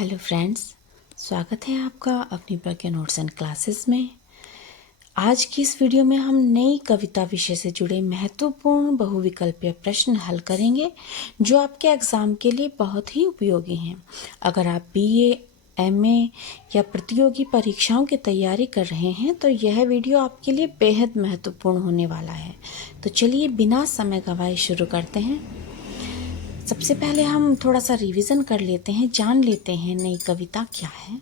Hello friends, स्वागत है आपका अपनी प्रज्ञा नोट्स एंड क्लासेस में। आज की इस वीडियो में हम नई कविता विषय से जुड़े महत्वपूर्ण बहुविकल्पीय प्रश्न हल करेंगे जो आपके एग्ज़ाम के लिए बहुत ही उपयोगी हैं। अगर आप बीए, एमए या प्रतियोगी परीक्षाओं की तैयारी कर रहे हैं तो यह वीडियो आपके लिए बेहद महत्वपूर्ण होने वाला है। तो चलिए बिना समय गंवाए शुरू करते हैं। सबसे पहले हम थोड़ा सा रिवीजन कर लेते हैं, जान लेते हैं नई कविता क्या है।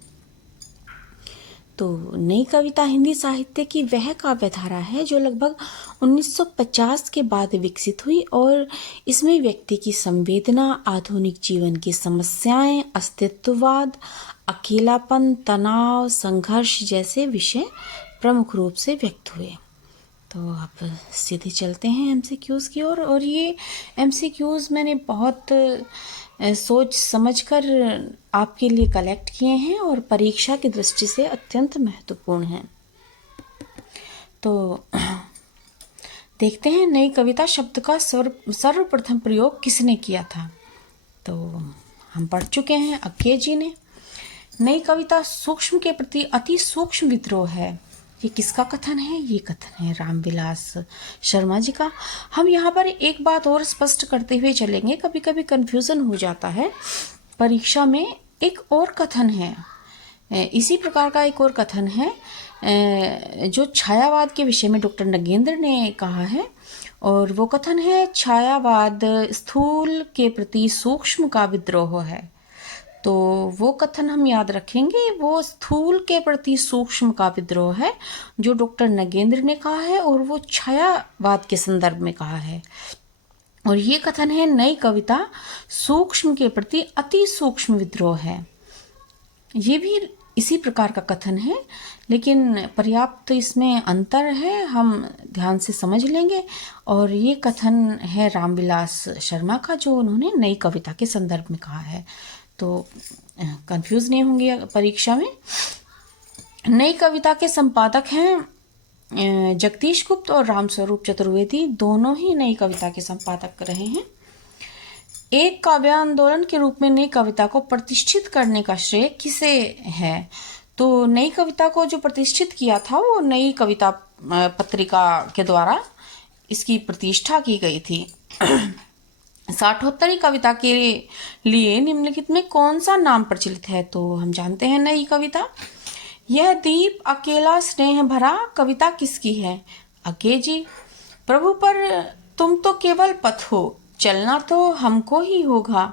तो नई कविता हिंदी साहित्य की वह काव्य धारा है जो लगभग 1950 के बाद विकसित हुई और इसमें व्यक्ति की संवेदना, आधुनिक जीवन की समस्याएं, अस्तित्ववाद, अकेलापन, तनाव, संघर्ष जैसे विषय प्रमुख रूप से व्यक्त हुए। तो अब सीधे चलते हैं एमसीक्यूज़ की ओर। और ये एमसीक्यूज़ मैंने बहुत सोच समझकर आपके लिए कलेक्ट किए हैं और परीक्षा की दृष्टि से अत्यंत महत्वपूर्ण हैं। तो देखते हैं नई कविता शब्द का सर्वप्रथम प्रयोग किसने किया था। तो हम पढ़ चुके हैं, अक्के जी ने। नई कविता सूक्ष्म के प्रति अति सूक्ष्म विद्रोह है। ये किसका कथन है? ये कथन है रामविलास शर्मा जी का। हम यहाँ पर एक बात और स्पष्ट करते हुए चलेंगे, कभी कभी कन्फ्यूज़न हो जाता है। परीक्षा में एक और कथन है, इसी प्रकार का एक और कथन है जो छायावाद के विषय में डॉक्टर नगेंद्र ने कहा है, और वो कथन है छायावाद स्थूल के प्रति सूक्ष्म का विद्रोह है। तो वो कथन हम याद रखेंगे, वो स्थूल के प्रति सूक्ष्म का विद्रोह है जो डॉक्टर नगेंद्र ने कहा है और वो छायावाद के संदर्भ में कहा है। और ये कथन है नई कविता सूक्ष्म के प्रति अति सूक्ष्म विद्रोह है। ये भी इसी प्रकार का कथन है, लेकिन पर्याप्त इसमें अंतर है, हम ध्यान से समझ लेंगे। और ये कथन है रामविलास शर्मा का जो उन्होंने नई कविता के संदर्भ में कहा है। तो कंफ्यूज नहीं होंगे परीक्षा में। नई कविता के संपादक हैं जगदीश गुप्त और रामस्वरूप चतुर्वेदी, दोनों ही नई कविता के संपादक रहे हैं। एक काव्य आंदोलन के रूप में नई कविता को प्रतिष्ठित करने का श्रेय किसे है? तो नई कविता को जो प्रतिष्ठित किया था वो नई कविता पत्रिका के द्वारा इसकी प्रतिष्ठा की गई थी। साठोत्तरी कविता के लिए निम्नलिखित में कौन सा नाम प्रचलित है? तो हम जानते हैं नई कविता। यह दीप अकेला स्नेह भरा कविता किसकी है? अक्के जी। प्रभु पर तुम तो केवल पथ हो, चलना तो हमको ही होगा।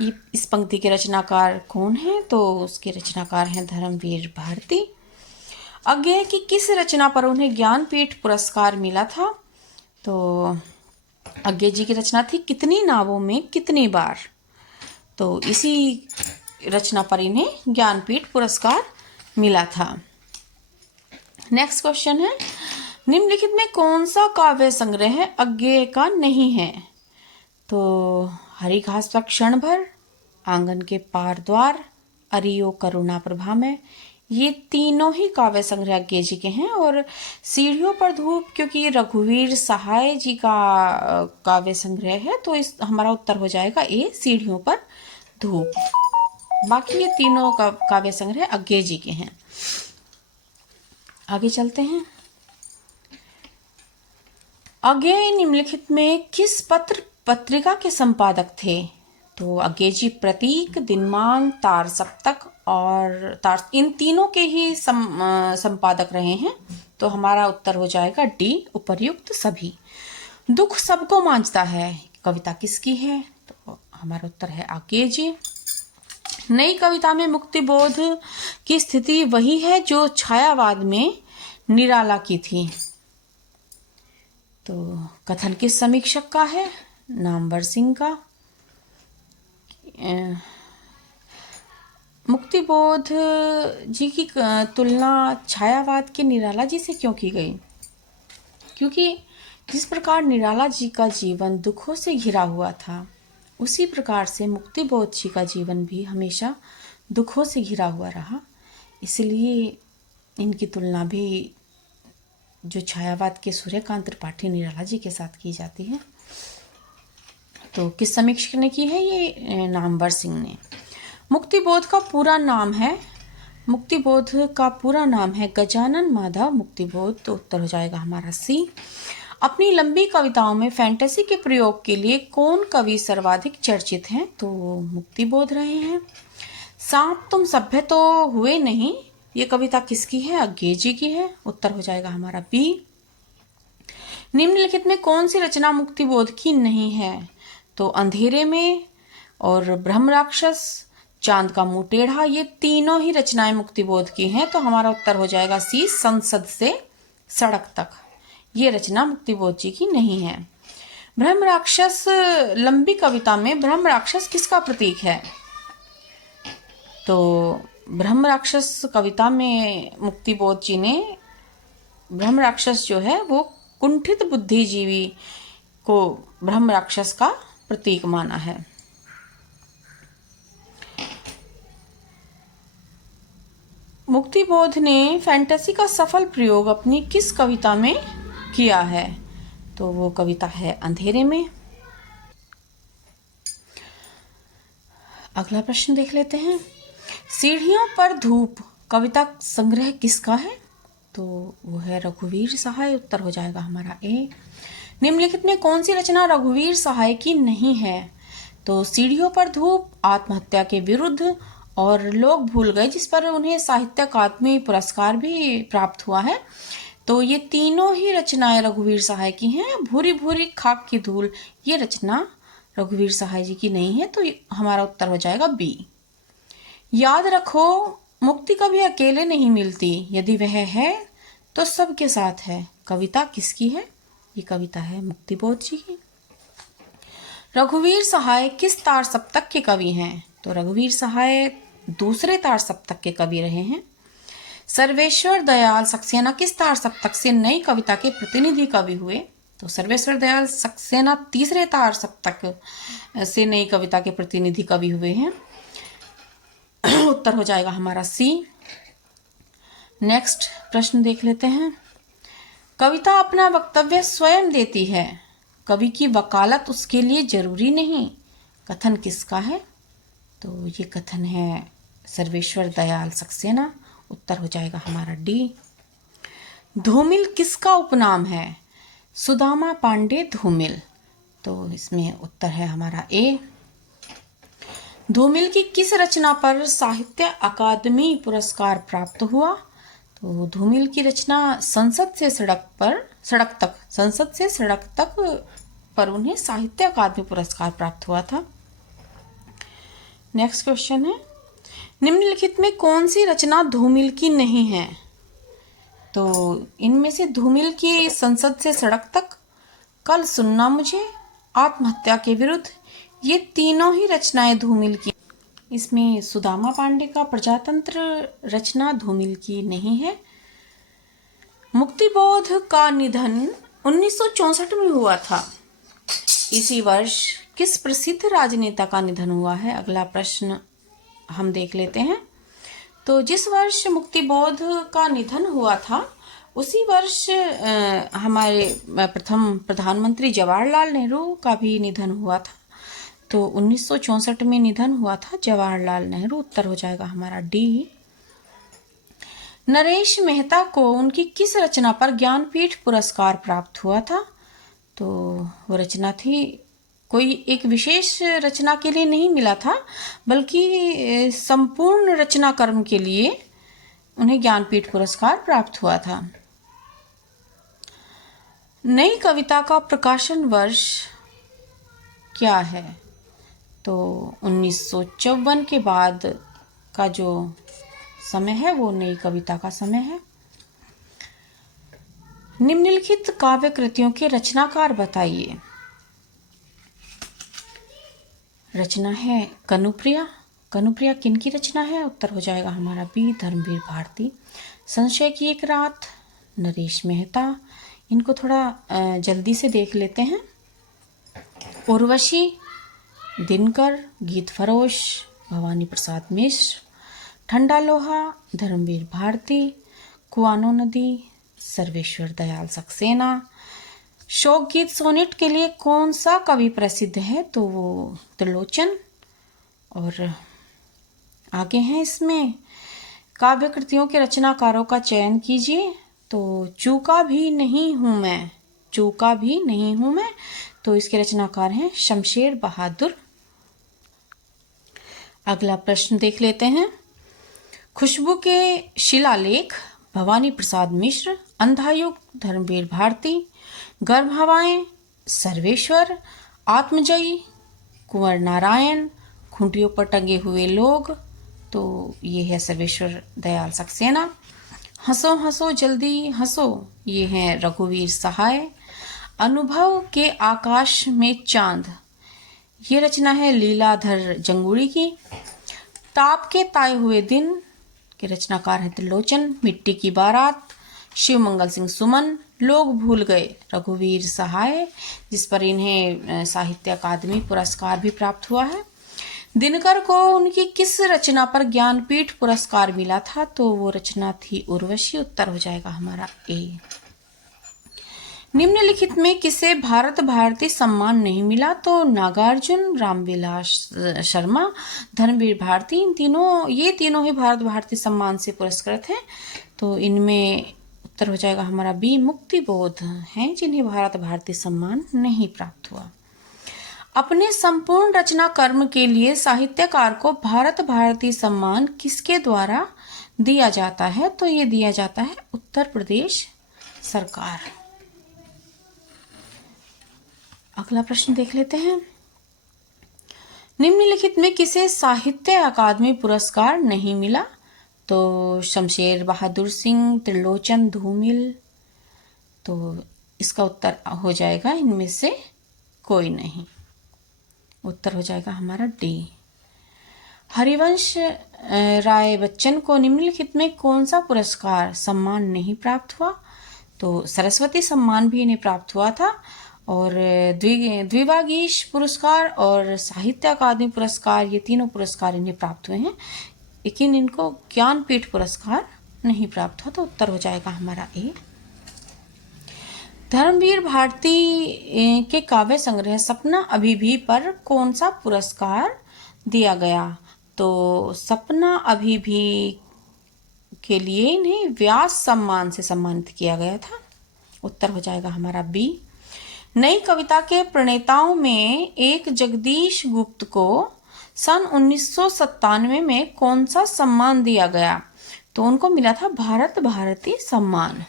ये इस पंक्ति के रचनाकार कौन है? तो उसके रचनाकार हैं धर्मवीर भारती। अज्ञेय की किस रचना पर उन्हें ज्ञानपीठ पुरस्कार मिला था? तो अज्ञेय जी की रचना थी कितनी नावों में कितनी बार। तो इसी रचना पर इन्हें ज्ञानपीठ पुरस्कार मिला था। नेक्स्ट क्वेश्चन है, निम्नलिखित में कौन सा काव्य संग्रह अज्ञेय का नहीं है? तो हरी घास पर क्षण भर, आंगन के पार द्वार, अरियो करुणा प्रभा में, ये तीनों ही काव्य संग्रह अज्ञेय जी के हैं। और सीढ़ियों पर धूप क्योंकि रघुवीर सहाय जी का काव्य संग्रह है, तो इस हमारा उत्तर हो जाएगा ए, सीढ़ियों पर धूप। बाकी ये तीनों का काव्य संग्रह अज्ञेय जी के हैं। आगे चलते हैं। अज्ञेय निम्नलिखित में किस पत्रिका के संपादक थे? तो अज्ञेय जी प्रतीक, दिनमान, तार सप्तक और तार, इन तीनों के ही संपादक रहे हैं। तो हमारा उत्तर हो जाएगा डी, उपर्युक्त सभी। दुख सबको मांझता है कविता किसकी है? तो हमारा उत्तर है अज्ञेय जी। नई कविता में मुक्तिबोध की स्थिति वही है जो छायावाद में निराला की थी। तो कथन किस समीक्षक का है? नामवर सिंह का। मुक्तिबोध जी की तुलना छायावाद के निराला जी से क्यों की गई? क्योंकि जिस प्रकार निराला जी का जीवन दुखों से घिरा हुआ था, उसी प्रकार से मुक्तिबोध जी का जीवन भी हमेशा दुखों से घिरा हुआ रहा। इसलिए इनकी तुलना भी जो छायावाद के सूर्यकांत त्रिपाठी निराला जी के साथ की जाती है। तो किस समीक्षक ने की है? ये नामवर सिंह ने। मुक्तिबोध का पूरा नाम है, मुक्तिबोध का पूरा नाम है गजानन माधव मुक्तिबोध, तो उत्तर हो जाएगा हमारा सी। अपनी लंबी कविताओं में फैंटेसी के प्रयोग के लिए कौन कवि सर्वाधिक चर्चित हैं? तो मुक्तिबोध रहे हैं। सांप तुम सभ्य तो हुए नहीं, ये कविता किसकी है? अज्ञे जी की है, उत्तर हो जाएगा हमारा बी। निम्नलिखित में कौन सी रचना मुक्तिबोध की नहीं है? तो अंधेरे में और ब्रह्म राक्षस, चांद का मुंह टेढ़ा, ये तीनों ही रचनाएं मुक्तिबोध की हैं, तो हमारा उत्तर हो जाएगा सी, संसद से सड़क तक, ये रचना मुक्तिबोध जी की नहीं है। ब्रह्म राक्षस, लंबी कविता में ब्रह्म राक्षस किसका प्रतीक है? तो ब्रह्म राक्षस कविता में मुक्तिबोध जी ने ब्रह्म राक्षस जो है वो कुंठित बुद्धिजीवी को ब्रह्म राक्षस का प्रतीक माना है। मुक्तिबोध ने फैंटेसी का सफल प्रयोग अपनी किस कविता में किया है? तो वो कविता है अंधेरे में। अगला प्रश्न देख लेते हैं। सीढ़ियों पर धूप कविता संग्रह किसका है? तो वो है रघुवीर सहाय, उत्तर हो जाएगा हमारा ए। निम्नलिखित में कौन सी रचना रघुवीर सहाय की नहीं है? तो सीढ़ियों पर धूप आत्महत्या के विरुद्ध और लोग भूल गए, जिस पर उन्हें साहित्य अकादमी पुरस्कार भी प्राप्त हुआ है, तो ये तीनों ही रचनाएं रघुवीर सहाय की हैं। भूरी भूरी खाक की धूल, ये रचना रघुवीर सहाय जी की नहीं है, तो हमारा उत्तर हो जाएगा बी। याद रखो, मुक्ति कभी अकेले नहीं मिलती, यदि वह है तो सबके साथ है, कविता किसकी है? ये कविता है मुक्तिबोध जी की। रघुवीर सहाय किस तार सप्तक के कवि हैं? तो रघुवीर सहाय दूसरे तार सप्तक के कवि रहे हैं। सर्वेश्वर दयाल सक्सेना किस तार सप्तक से नई कविता के प्रतिनिधि कवि हुए? तो सर्वेश्वर दयाल सक्सेना तीसरे तार सप्तक से नई कविता के प्रतिनिधि कवि हुए हैं, उत्तर हो जाएगा हमारा सी। नेक्स्ट प्रश्न देख लेते हैं। कविता अपना वक्तव्य स्वयं देती है, कवि की वकालत उसके लिए जरूरी नहीं, कथन किसका है? तो ये कथन है सर्वेश्वर दयाल सक्सेना, उत्तर हो जाएगा हमारा डी। धूमिल किसका उपनाम है? सुदामा पांडे धूमिल, तो इसमें उत्तर है हमारा ए। धूमिल की किस रचना पर साहित्य अकादमी पुरस्कार प्राप्त हुआ? तो धूमिल की रचना संसद से सड़क तक पर उन्हें साहित्य अकादमी पुरस्कार प्राप्त हुआ था। नेक्स्ट क्वेश्चन है, निम्नलिखित में कौन सी रचना धूमिल की नहीं है? तो इनमें से धूमिल की संसद से सड़क तक, कल सुनना मुझे, आत्महत्या के विरुद्ध, ये तीनों ही रचनाएं धूमिल की। इसमें सुदामा पांडे का प्रजातंत्र रचना धूमिल की नहीं है। मुक्तिबोध का निधन 1964 में हुआ था। इसी वर्ष किस प्रसिद्ध राजनेता का निधन हुआ है? अगला प्रश्न हम देख लेते हैं। तो जिस वर्ष मुक्तिबोध का निधन हुआ था, उसी वर्ष हमारे प्रथम प्रधानमंत्री जवाहरलाल नेहरू का भी निधन हुआ था। तो 1964 में निधन हुआ था जवाहरलाल नेहरू, उत्तर हो जाएगा हमारा डी। नरेश मेहता को उनकी किस रचना पर ज्ञानपीठ पुरस्कार प्राप्त हुआ था? तो वो रचना थी, कोई एक विशेष रचना के लिए नहीं मिला था, बल्कि संपूर्ण रचना कर्म के लिए उन्हें ज्ञानपीठ पुरस्कार प्राप्त हुआ था। नई कविता का प्रकाशन वर्ष क्या है? तो 1954 के बाद का जो समय है वो नई कविता का समय है। निम्नलिखित काव्य कृतियों के रचनाकार बताइए। रचना है कनुप्रिया। कनुप्रिया किनकी रचना है? उत्तर हो जाएगा हमारा बी, धर्मवीर भारती। संशय की एक रात, नरेश मेहता, इनको थोड़ा जल्दी से देख लेते हैं। उर्वशी, दिनकर, गीत फरोश, भवानी प्रसाद मिश्र, ठंडा लोहा, धर्मवीर भारती, कुआनो नदी, सर्वेश्वर दयाल सक्सेना। शोक गीत सोनेट के लिए कौन सा कवि प्रसिद्ध है? तो वो त्रिलोचन। और आगे हैं इसमें काव्य कृतियों के रचनाकारों का चयन कीजिए। तो चूका भी नहीं हूं मैं, चूका भी नहीं हूं मैं, तो इसके रचनाकार हैं शमशेर बहादुर। अगला प्रश्न देख लेते हैं। खुशबू के शिलालेख भवानी प्रसाद मिश्र, अंधायुग धर्मवीर भारती, गर्भ हवाएं सर्वेश्वर, आत्मजयी कुंवर नारायण, खूंटियों पर टंगे हुए लोग, तो ये है सर्वेश्वर दयाल सक्सेना। हंसो हंसो जल्दी हंसो, ये हैं रघुवीर सहाय। अनुभव के आकाश में चांद, ये रचना है लीलाधर जंगूड़ी की। ताप के ताए हुए दिन के रचनाकार हैं त्रिलोचन। मिट्टी की बारात शिव मंगल सिंह सुमन। लोग भूल गए रघुवीर सहाय, जिस पर इन्हें साहित्य अकादमी पुरस्कार भी प्राप्त हुआ है। दिनकर को उनकी किस रचना पर ज्ञानपीठ पुरस्कार मिला था? तो वो रचना थी उर्वशी। उत्तर हो जाएगा हमारा ए। निम्नलिखित में किसे भारत भारती सम्मान नहीं मिला? तो नागार्जुन, रामविलास शर्मा, धर्मवीर भारती, ये तीनों ही भारत भारती सम्मान से पुरस्कृत हैं। तो इनमें उत्तर हो जाएगा हमारा बी। मुक्तिबोध हैं जिन्हें भारत भारती सम्मान नहीं प्राप्त हुआ। अपने संपूर्ण रचना कर्म के लिए साहित्यकार को भारत भारती सम्मान किसके द्वारा दिया जाता है? तो ये दिया जाता है उत्तर प्रदेश सरकार। अगला प्रश्न देख लेते हैं। निम्नलिखित में किसे साहित्य अकादमी पुरस्कार नहीं मिला? तो शमशेर बहादुर सिंह, त्रिलोचन, धूमिल, तो इसका उत्तर हो जाएगा इनमें से कोई नहीं। उत्तर हो जाएगा हमारा डी। हरिवंश राय बच्चन को निम्नलिखित में कौन सा पुरस्कार सम्मान नहीं प्राप्त हुआ? तो सरस्वती सम्मान भी इन्हें प्राप्त हुआ था, और द्विभागीश पुरस्कार और साहित्य अकादमी पुरस्कार, ये तीनों पुरस्कार इन्हें प्राप्त हुए हैं, लेकिन इनको ज्ञानपीठ पुरस्कार नहीं प्राप्त हुआ। तो उत्तर हो जाएगा हमारा ए। धर्मवीर भारती के काव्य संग्रह सपना अभी भी पर कौन सा पुरस्कार दिया गया? तो सपना अभी भी के लिए इन्हें व्यास सम्मान से सम्मानित किया गया था। उत्तर हो जाएगा हमारा बी। नई कविता के प्रणेताओं में एक जगदीश गुप्त को सन 1997 में कौन सा सम्मान दिया गया? तो उनको मिला था भारत भारती सम्मान।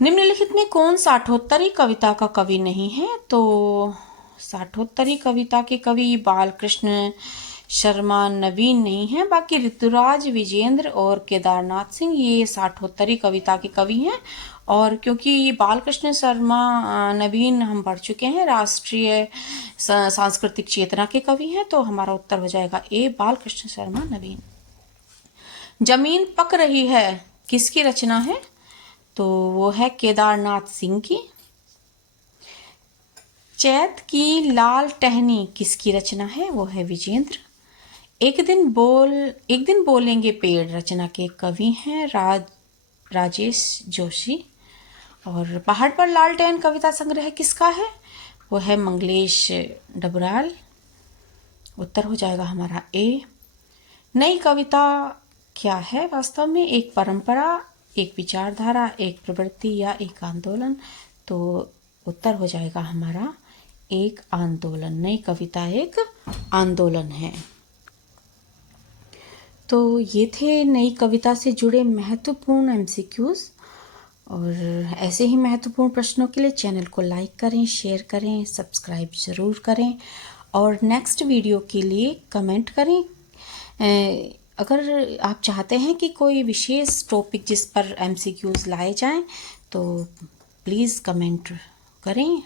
निम्नलिखित में कौन साठोत्तरी कविता का कवि नहीं है? तो साठोत्तरी कविता के कवि बालकृष्ण शर्मा नवीन नहीं है, बाकी ऋतुराज विजेंद्र और केदारनाथ सिंह ये साठोत्तरी कविता के कवि हैं। और क्योंकि बालकृष्ण शर्मा नवीन हम पढ़ चुके हैं, राष्ट्रीय सांस्कृतिक चेतना के कवि हैं, तो हमारा उत्तर हो जाएगा ए, बालकृष्ण शर्मा नवीन। जमीन पक रही है किसकी रचना है? तो वो है केदारनाथ सिंह की। चैत की लाल टहनी किसकी रचना है? वो है विजेंद्र। एक दिन बोलेंगे पेड़ रचना के कवि हैं राजेश जोशी। और पहाड़ पर लालटेन कविता संग्रह किसका है? वो है मंगलेश डबराल। उत्तर हो जाएगा हमारा ए। नई कविता क्या है वास्तव में? एक परंपरा, एक विचारधारा, एक प्रवृत्ति या एक आंदोलन। तो उत्तर हो जाएगा हमारा एक आंदोलन। नई कविता एक आंदोलन है। तो ये थे नई कविता से जुड़े महत्वपूर्ण एमसीक्यूज। और ऐसे ही महत्वपूर्ण प्रश्नों के लिए चैनल को लाइक करें, शेयर करें, सब्सक्राइब ज़रूर करें और नेक्स्ट वीडियो के लिए कमेंट करें। अगर आप चाहते हैं कि कोई विशेष टॉपिक जिस पर एमसीक्यूज लाए जाएं, तो प्लीज़ कमेंट करें।